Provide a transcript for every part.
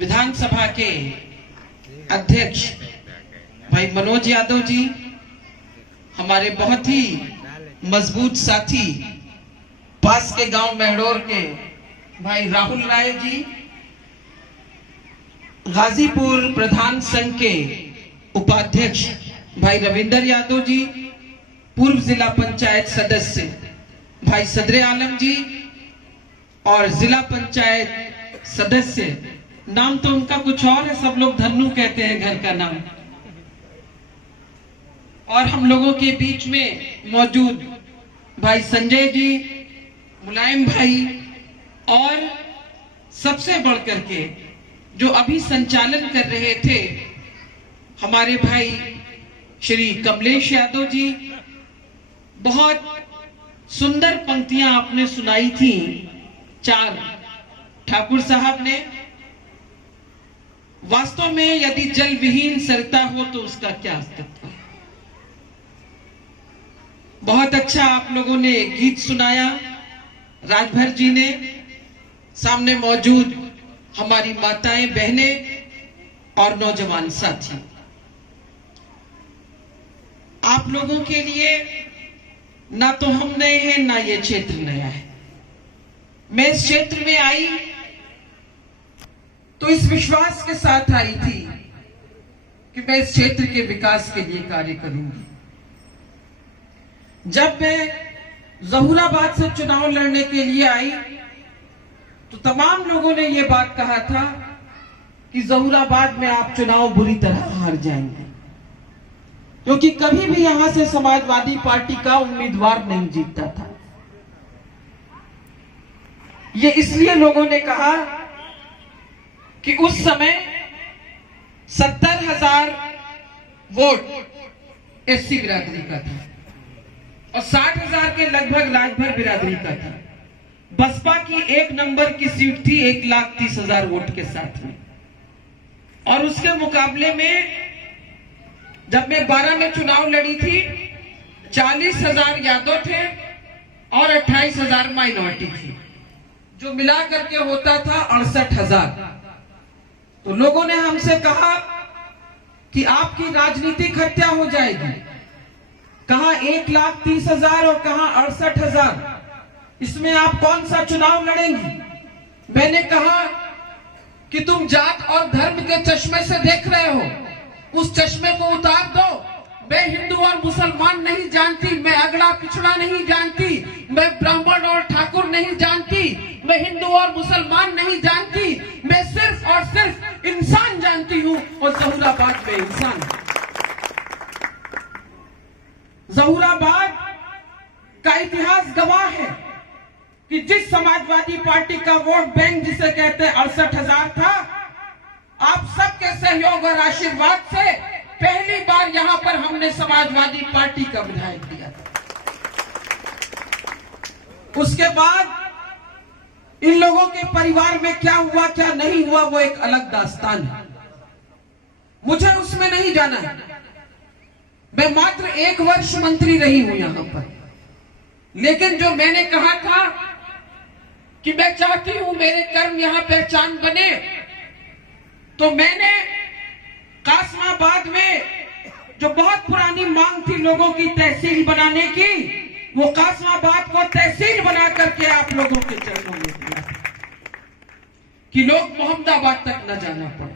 विधानसभा के अध्यक्ष भाई मनोज यादव जी, हमारे बहुत ही मजबूत साथी पास के गांव मेहड़ोर के भाई राहुल राय जी, गाजीपुर प्रधान संघ के उपाध्यक्ष भाई रविंदर यादव जी, पूर्व जिला पंचायत सदस्य भाई सदरे आलम जी और जिला पंचायत सदस्य, नाम तो उनका कुछ और है, सब लोग धन्नू कहते हैं घर का नाम, और हम लोगों के बीच में मौजूद भाई संजय जी, मुलायम भाई, और सबसे बढ़कर के जो अभी संचालन कर रहे थे हमारे भाई श्री कमलेश यादव जी। बहुत सुंदर पंक्तियां आपने सुनाई थी चार ठाकुर साहब ने। वास्तव में यदि जल विहीन सरिता हो तो उसका क्या अस्तित्व है। बहुत अच्छा आप लोगों ने गीत सुनाया, राजभर जी ने, सामने मौजूद हमारी माताएं बहनें और नौजवान साथी। आप लोगों के लिए ना तो हम नए हैं ना ये क्षेत्र नया है। मैं इस क्षेत्र में आई तो इस विश्वास के साथ आई थी कि मैं इस क्षेत्र के विकास के लिए कार्य करूंगी। जब मैं जहूराबाद से चुनाव लड़ने के लिए आई तो तमाम लोगों ने यह बात कहा था कि जहूराबाद में आप चुनाव बुरी तरह हार जाएंगे, क्योंकि कभी भी यहां से समाजवादी पार्टी का उम्मीदवार नहीं जीतता था। ये इसलिए लोगों ने कहा कि उस समय 70,000 वोट एससी बिरादरी का था और 60,000 के लगभग राजभर बिरादरी का था। बसपा की 1 नंबर की सीट थी 1,30,000 वोट के साथ में, और उसके मुकाबले में जब मैं 12 में चुनाव लड़ी थी 40,000 यादव थे और 28,000 माइनॉरिटी थी, जो मिला करके होता था 68,000। तो लोगों ने हमसे कहा कि आपकी राजनीतिक हत्या हो जाएगी, कहां 1,30,000 और कहां 68,000, इसमें आप कौन सा चुनाव लड़ेंगी। मैंने कहा कि तुम जात और धर्म के चश्मे से देख रहे हो, उस चश्मे को उतार दो। मैं हिंदू और मुसलमान नहीं जानती, मैं अगड़ा पिछड़ा नहीं जानती, मैं ब्राह्मण और ठाकुर नहीं जानती, मैं हिंदू और मुसलमान नहीं जानती, मैं सिर्फ और सिर्फ इंसान जानती हूं, और जहूराबाद में इंसान। जहूराबाद का इतिहास गवाह है कि जिस समाजवादी पार्टी का वोट बैंक जिसे कहते हैं 68,000 था, आप सबके सहयोग और आशीर्वाद से पहली बार यहां पर हमने समाजवादी पार्टी का विधायक दिया था। उसके बाद इन लोगों के परिवार में क्या हुआ क्या नहीं हुआ वो एक अलग दास्तान है, मुझे उसमें नहीं जाना है। मैं मात्र 1 वर्ष मंत्री रही हूं यहां पर, लेकिन जो मैंने कहा था कि मैं चाहती हूं मेरे कर्म यहां पहचान बने, तो मैंने कासमाबाद में जो बहुत पुरानी मांग थी लोगों की तहसील बनाने की, वो कासमाबाद को तहसील बना करके आप लोगों के चरणों में दिया कि लोग मोहम्मदाबाद तक न जाना पड़े।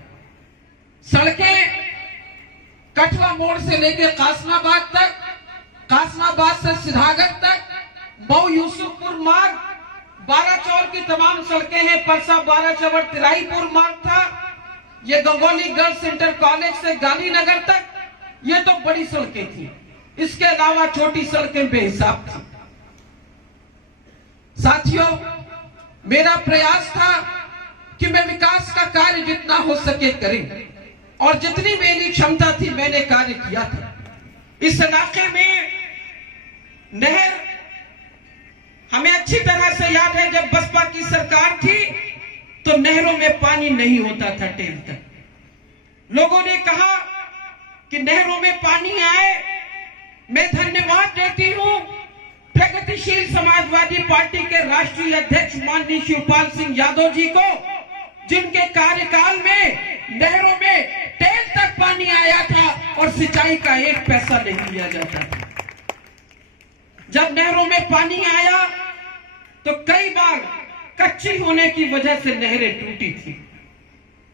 सड़कें कठवा मोड़ से लेकर कासमाबाद तक, कासमाबाद से सिधागर तक, मऊ यूसुफपुर मार्ग, 12 चौर की तमाम सड़कें हैं, परसा 12 चौर तिराईपुर मार्ग था, ये गंगोली गर्ल्स इंटर कॉलेज से गांधीनगर तक, ये तो बड़ी सड़कें थी। इसके अलावा छोटी सड़कें बेहिसाब थी। साथियों, मेरा प्रयास था कि मैं विकास का कार्य जितना हो सके करें, और जितनी मेरी क्षमता थी मैंने कार्य किया था। इस इलाके में नहर हमें अच्छी तरह से याद है, जब बसपा की सरकार थी तो नहरों में पानी नहीं होता था टेल तक। लोगों ने कहा कि नहरों में पानी आए। मैं धन्यवाद देती हूं प्रगतिशील समाजवादी पार्टी के राष्ट्रीय अध्यक्ष माननीय शिवपाल सिंह यादव जी को जिनके कार्यकाल में नहरों में टेल तक पानी आया था और सिंचाई का एक पैसा नहीं लिया जाता था। जब नहरों में पानी आया तो कई बार कच्ची होने की वजह से नहरें टूटी थी।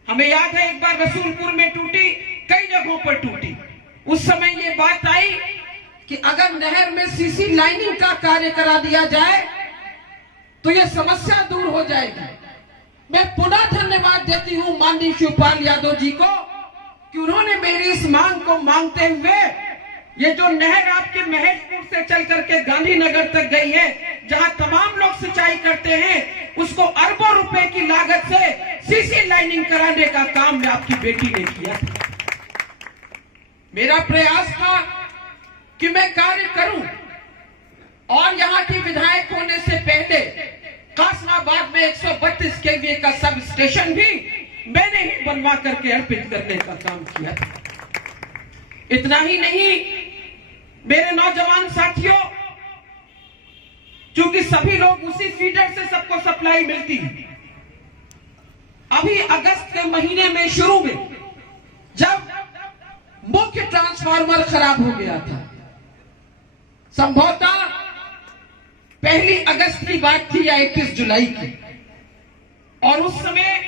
हमें याद है एक बार रसूलपुर में टूटी, कई जगहों पर टूटी। उस समय ये बात आई कि अगर नहर में सीसी लाइनिंग का कार्य करा दिया जाए तो ये समस्या दूर हो जाएगी। मैं पुनः धन्यवाद देती हूं माननीय शिवपाल यादव जी को कि उन्होंने मेरी इस मांग को मांगते हुए ये जो नहर आपके महेशपुर से चल करके गांधीनगर तक गई है, जहां तमाम लोग सिंचाई करते हैं, उसको अरबों रुपए की लागत से सीसी लाइनिंग कराने का काम में आपकी बेटी ने किया था। मेरा प्रयास था कि मैं कार्य करूं और यहां की विधायक होने से पहले कासमाबाद में 132 केवीए का सब स्टेशन भी मैंने ही बनवा करके अर्पित करने का काम किया था। इतना ही नहीं, मेरे नौजवान साथियों, क्योंकि सभी लोग उसी फीडर से सबको सप्लाई मिलती है, अभी अगस्त के महीने में शुरू में जब मुख्य ट्रांसफार्मर खराब हो गया था, संभवतः 1 अगस्त की बात थी या 21 जुलाई की, और उस समय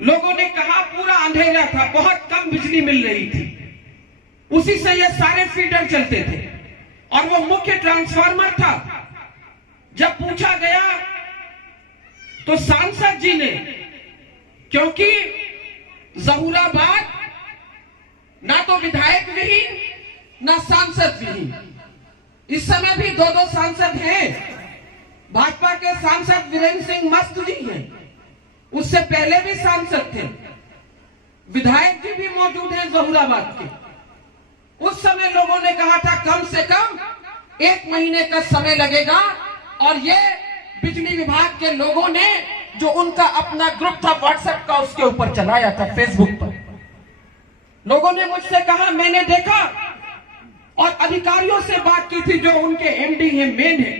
लोगों ने कहा पूरा अंधेरा था, बहुत कम बिजली मिल रही थी, उसी से ये सारे फीडर चलते थे और वो मुख्य ट्रांसफार्मर था। जब पूछा गया तो सांसद जी ने, क्योंकि जहूराबाद ना तो विधायक विहीन ना सांसद विहीन, इस समय भी 2 सांसद हैं। भाजपा के सांसद वीरेंद्र सिंह मस्त जी हैं, उससे पहले भी सांसद थे, विधायक जी भी मौजूद हैं जहूराबाद के। उस समय लोगों ने कहा था कम से कम 1 महीने का समय लगेगा, और ये बिजली विभाग के लोगों ने जो उनका अपना ग्रुप था व्हाट्सएप का, उसके ऊपर चलाया था फेसबुक पर। लोगों ने मुझसे कहा, मैंने देखा और अधिकारियों से बात की थी जो उनके एमडी हैं, मेन है।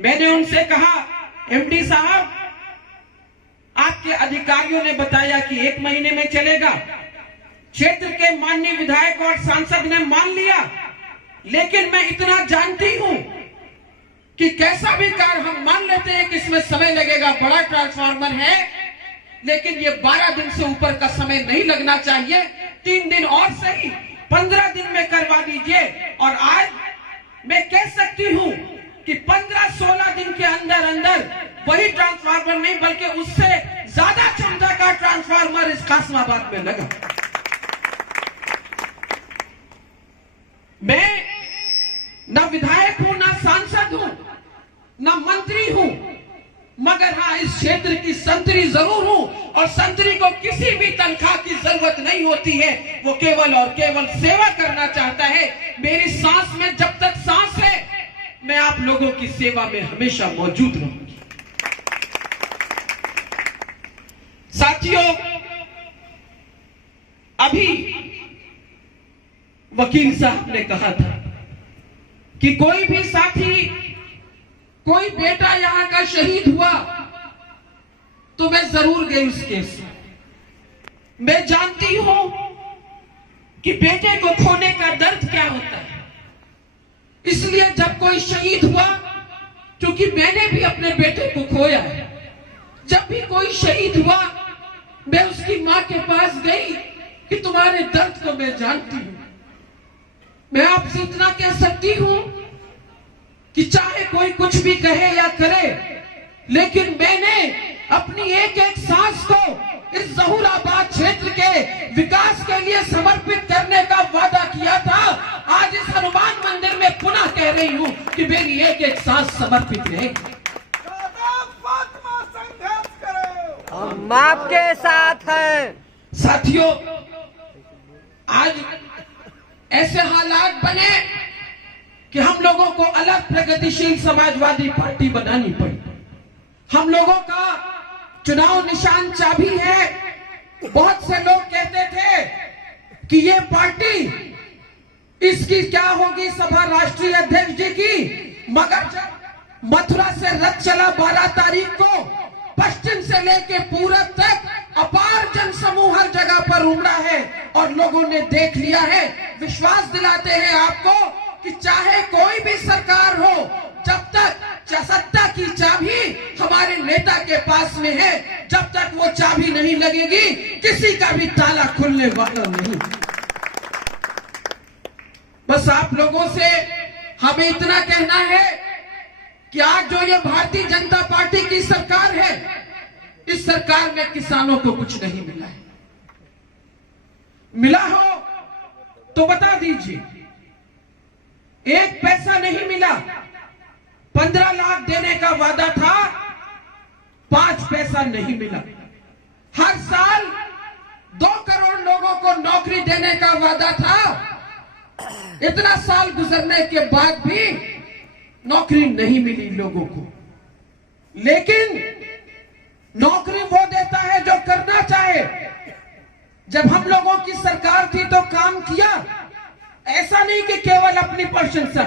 मैंने उनसे कहा, एमडी साहब, आपके अधिकारियों ने बताया कि 1 महीने में चलेगा। क्षेत्र के माननीय विधायक और सांसद ने मान लिया, लेकिन मैं इतना जानती हूं कि कैसा भी कार्य हम मान लेते हैं कि इसमें समय लगेगा, बड़ा ट्रांसफार्मर है, लेकिन ये 12 दिन से ऊपर का समय नहीं लगना चाहिए। 3 दिन और सही, 15 दिन में करवा दीजिए। और आज मैं कह सकती हूं कि 15-16 दिन के अंदर अंदर वही ट्रांसफार्मर नहीं बल्कि उससे ज्यादा क्षमता का ट्रांसफार्मर इस कासमाबाद में लगा। मैं न विधायक हूं, न सांसद हूं, न मंत्री हूं, मगर हाँ इस क्षेत्र की संतरी जरूर हूं, और संतरी को किसी भी तनख्वाह की जरूरत नहीं होती है, वो केवल और केवल सेवा करना चाहता है। मेरी सांस में जब तक सांस है, मैं आप लोगों की सेवा में हमेशा मौजूद रहूंगी। साथियों, अभी वकील साहब ने कहा था कि कोई भी साथी, कोई बेटा यहां का शहीद हुआ तो मैं जरूर गई उस केस में। मैं जानती हूं कि बेटे को खोने का दर्द क्या होता है, इसलिए जब कोई शहीद हुआ, क्योंकि मैंने भी अपने बेटे को खोया है, जब भी कोई शहीद हुआ मैं उसकी मां के पास गई कि तुम्हारे दर्द को मैं जानती हूं। मैं आपसे इतना कह सकती हूं कि चाहे कोई कुछ भी कहे या करे, लेकिन मैंने अपनी एक एक सांस को इस जहूराबाद क्षेत्र के विकास के लिए समर्पित करने का वादा किया था। आज इस हनुमान मंदिर में पुनः कह रही हूं कि मेरी एक एक सांस समर्पित रहेगी। हम आपके साथ हैं। साथियों, आज ऐसे हालात बने कि हम लोगों को अलग प्रगतिशील समाजवादी पार्टी बनानी पड़ी। हम लोगों का चुनाव निशान चाबी है। बहुत से लोग कहते थे कि ये पार्टी, इसकी क्या होगी सभा राष्ट्रीय अध्यक्ष जी की, मगर जब मथुरा से रथ चला 12 तारीख को, पश्चिम से लेके पूरब तक अपार जन समूह हर जगह पर उमड़ा है और लोगों ने देख लिया है। विश्वास दिलाते हैं आपको कि चाहे कोई भी सरकार हो, जब तक सत्ता की चाबी हमारे नेता के पास में है, जब तक वो चाबी नहीं लगेगी किसी का भी ताला खुलने वाला नहीं। बस आप लोगों से हमें इतना कहना है कि आज जो ये भारतीय जनता पार्टी की सरकार है, इस सरकार में किसानों को कुछ नहीं मिला है। मिला हो तो बता दीजिए। एक पैसा नहीं मिला। 15 लाख देने का वादा था, 5 पैसा नहीं मिला। हर साल 2 करोड़ लोगों को नौकरी देने का वादा था। इतना साल गुजरने के बाद भी नौकरी नहीं मिली लोगों को। लेकिन नौकरी वो देता है जो करना चाहे। जब हम लोगों की सरकार थी तो काम किया। ऐसा नहीं कि केवल अपनी प्रशंसा।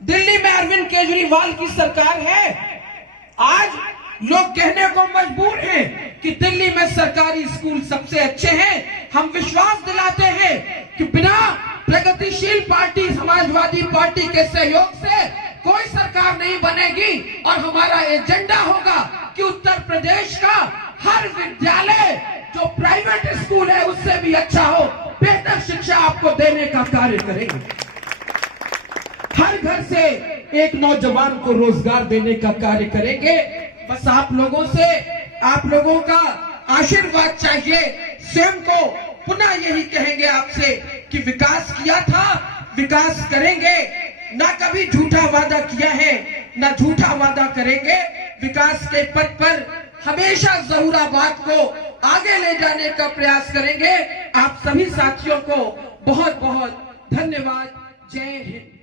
दिल्ली में अरविंद केजरीवाल की सरकार है। आज लोग कहने को मजबूर हैं कि दिल्ली में सरकारी स्कूल सबसे अच्छे हैं। हम विश्वास दिलाते हैं कि बिना प्रगतिशील पार्टी समाजवादी पार्टी के सहयोग से कोई सरकार नहीं बनेगी और हमारा एजेंडा होगा कि उत्तर प्रदेश का हर विद्यालय जो प्राइवेट स्कूल है उससे भी अच्छा हो, बेहतर शिक्षा आपको देने का कार्य करेंगे। हर घर से एक नौजवान को रोजगार देने का कार्य करेंगे। बस आप लोगों से, आप लोगों का आशीर्वाद चाहिए। स्वयं को पुनः यही कहेंगे आपसे कि विकास किया था, विकास करेंगे। ना कभी झूठा वादा किया है, ना झूठा वादा करेंगे। विकास के पथ पर हमेशा जहूराबाद को आगे ले जाने का प्रयास करेंगे। आप सभी साथियों को बहुत बहुत धन्यवाद। जय हिंद।